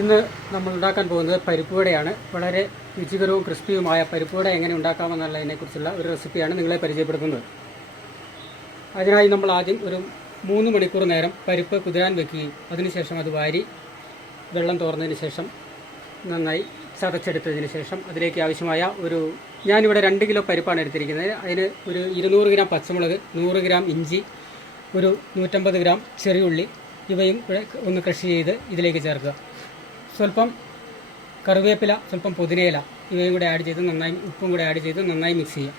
ഇന്ന് നമ്മൾ ഉണ്ടാക്കാൻ പോകുന്നത് പരിപ്പുവടയാണ്. വളരെ രുചികരവും ക്രിസ്പിയുമായ പരിപ്പുവട എങ്ങനെ ഉണ്ടാക്കാമെന്നുള്ളതിനെക്കുറിച്ചുള്ള ഒരു റെസിപ്പിയാണ് നിങ്ങളെ പരിചയപ്പെടുത്തുന്നത്. അതിനായി നമ്മൾ ആദ്യം ഒരു 3 മണിക്കൂർ നേരം പരിപ്പ് കുതിരാൻ വെക്കുകയും അതിനുശേഷം അത് വാരി വെള്ളം തോർന്നതിന് ശേഷം നന്നായി ചതച്ചെടുത്തതിന് ശേഷം അതിലേക്ക് ആവശ്യമായ ഞാനിവിടെ 2 കിലോ പരിപ്പാണ് എടുത്തിരിക്കുന്നത്. അതിന് ഒരു 200 ഗ്രാം പച്ചമുളക്, 100 ഗ്രാം ഇഞ്ചി, ഒരു 150 ഗ്രാം ചെറിയുള്ളി ഇവയും ഒന്ന് ക്രഷ് ചെയ്ത് ഇതിലേക്ക് ചേർക്കുക. സ്വല്പം കറിവേപ്പില, സ്വല്പം പുതിനയില ഇവയും കൂടെ ആഡ് ചെയ്ത് നന്നായി, ഉപ്പും കൂടെ ആഡ് ചെയ്ത് നന്നായി മിക്സ് ചെയ്യുക.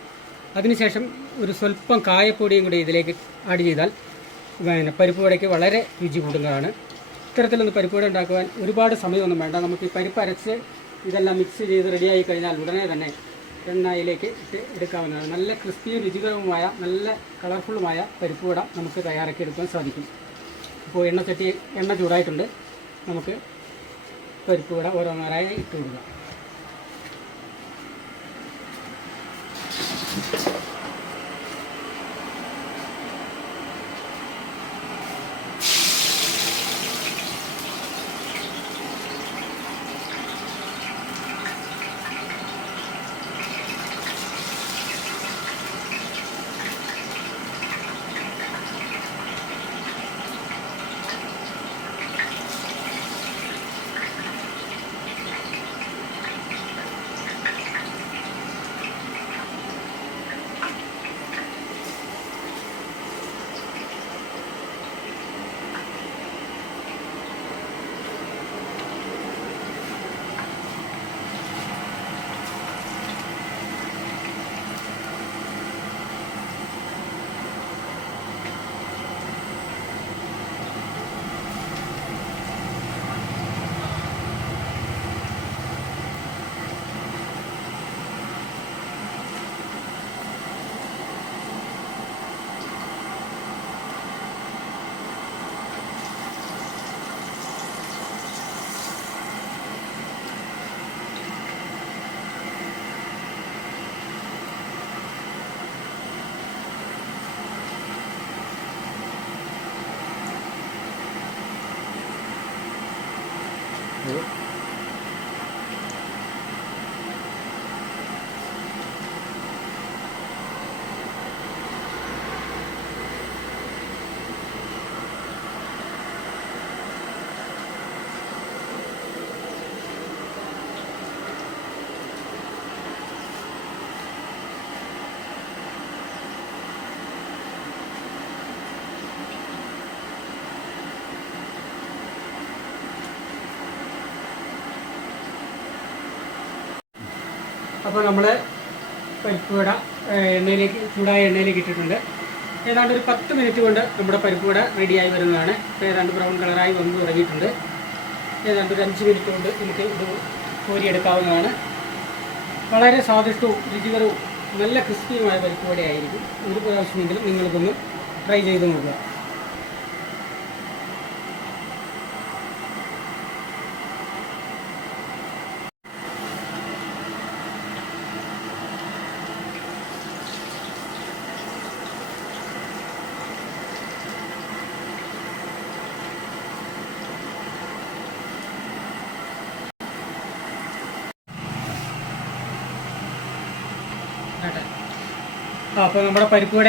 അതിനുശേഷം ഒരു സ്വല്പം കായപ്പൊടിയും കൂടി ഇതിലേക്ക് ആഡ് ചെയ്താൽ പരിപ്പ് വടയ്ക്ക് വളരെ രുചി കൂടുന്നതാണ്. ഇത്തരത്തിലൊന്ന് പരിപ്പ് വട ഉണ്ടാക്കുവാൻ ഒരുപാട് സമയമൊന്നും വേണ്ട. നമുക്ക് ഈ പരിപ്പ് അരച്ച് ഇതെല്ലാം മിക്സ് ചെയ്ത് റെഡിയായി കഴിഞ്ഞാൽ ഉടനെ തന്നെ എണ്ണയിലേക്ക് ഇട്ട് എടുക്കാവുന്നതാണ്. നല്ല ക്രിസ്പിയും രുചികരവുമായ നല്ല കളർഫുള്ളുമായ പരിപ്പ് വട നമുക്ക് തയ്യാറാക്കി എടുക്കാൻ സാധിക്കും. ഇപ്പോൾ എണ്ണ ചൂടായിട്ടുണ്ട്. നമുക്ക് പരിപ്പ് വട ഓരോന്നോരായി ഇട്ട് കൊടുക്കുക. അപ്പോൾ നമ്മൾ പരിപ്പ് വട ചൂടായ എണ്ണയിലേക്ക് ഇട്ടിട്ടുണ്ട്. ഏതാണ്ട് ഒരു 10 മിനിറ്റ് കൊണ്ട് നമ്മുടെ പരിപ്പ് വട റെഡിയായി വരുന്നതാണ്. ഇപ്പോൾ ഏതാണ്ട് ബ്രൗൺ കളറായി വന്ന് തുടങ്ങിയിട്ടുണ്ട്. ഏതാണ്ട് ഒരു 5 മിനിറ്റ് കൊണ്ട് നമുക്ക് ഇത് കോരിയെടുക്കാവുന്നതാണ്. വളരെ സ്വാദിഷ്ടവും രുചികരവും നല്ല ക്രിസ്പിയുമായ പരിപ്പ് വടയായിരിക്കും. ഒരു പ്രാവശ്യമെങ്കിലും നിങ്ങൾക്കൊന്ന് ട്രൈ ചെയ്ത് നോക്കുക. അപ്പോൾ നമ്മുടെ പരിപ്പുവട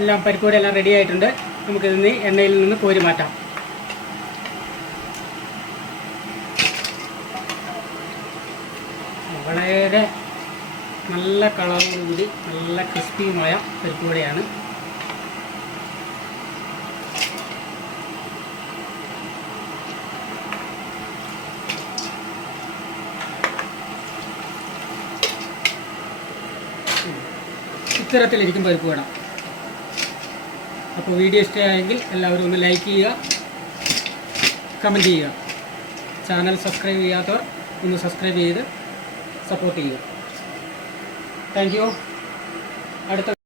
എല്ലാം റെഡി ആയിട്ടുണ്ട്. നമുക്കിതിന് എണ്ണയിൽ നിന്ന് കോരി മാറ്റാം. വളരെ നല്ല കളറോടുകൂടി നല്ല ക്രിസ്പിയുമായ പരിപ്പുവടയാണ്. ഇത്തരത്തിലിരിക്കും പരിപ്പ് വട. അപ്പോൾ വീഡിയോ ഇഷ്ടമായെങ്കിൽ എല്ലാവരും ഒന്ന് ലൈക്ക് ചെയ്യുക, കമൻറ്റ് ചെയ്യുക. ചാനൽ സബ്സ്ക്രൈബ് ചെയ്യാത്തവർ ഒന്ന് സബ്സ്ക്രൈബ് ചെയ്ത് സപ്പോർട്ട് ചെയ്യുക. Thank you. അടുത്ത